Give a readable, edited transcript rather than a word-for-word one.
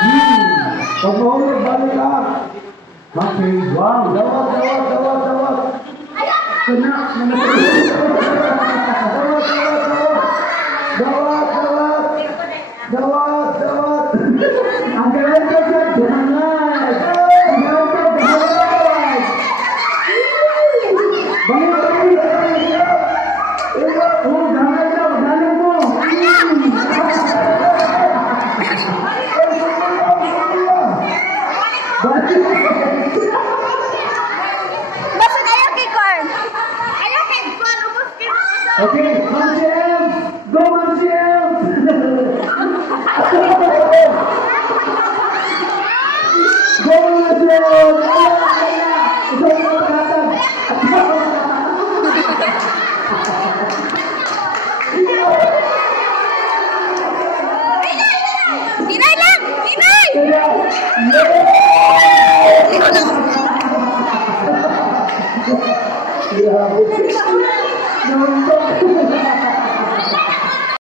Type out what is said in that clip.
Pag mahulog, balik ka. Okay, wow. Dawat. Kena. Dawat. Ang galing ka dyan. Dumangan. Okay, Marcel! Go, Marcel! Go, Marcel! Tinay lang! Tinay! Yeah.